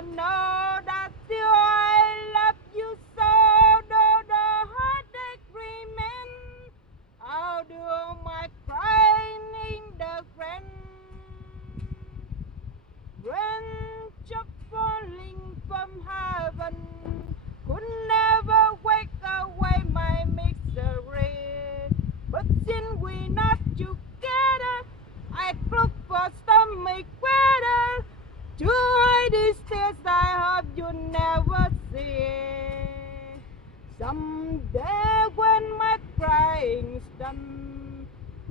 know that still I love you so, though the heartache remain. I'll do my crying in the rain just falling from heaven could never wake away my misery. But since we're not together, I look for stomach weather to hide these tears I hope you never see. Someday when my crying's done,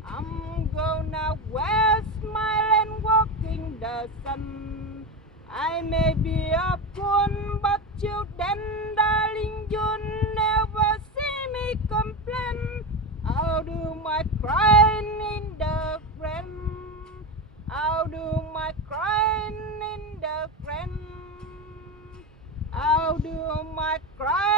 I'm gonna wear a smile and walk in the sun. I may be a fool, but till then, darling, you'll never see me complain. I'll do my crying in the rain. I'll do my crying in the rain. I'll do my crying.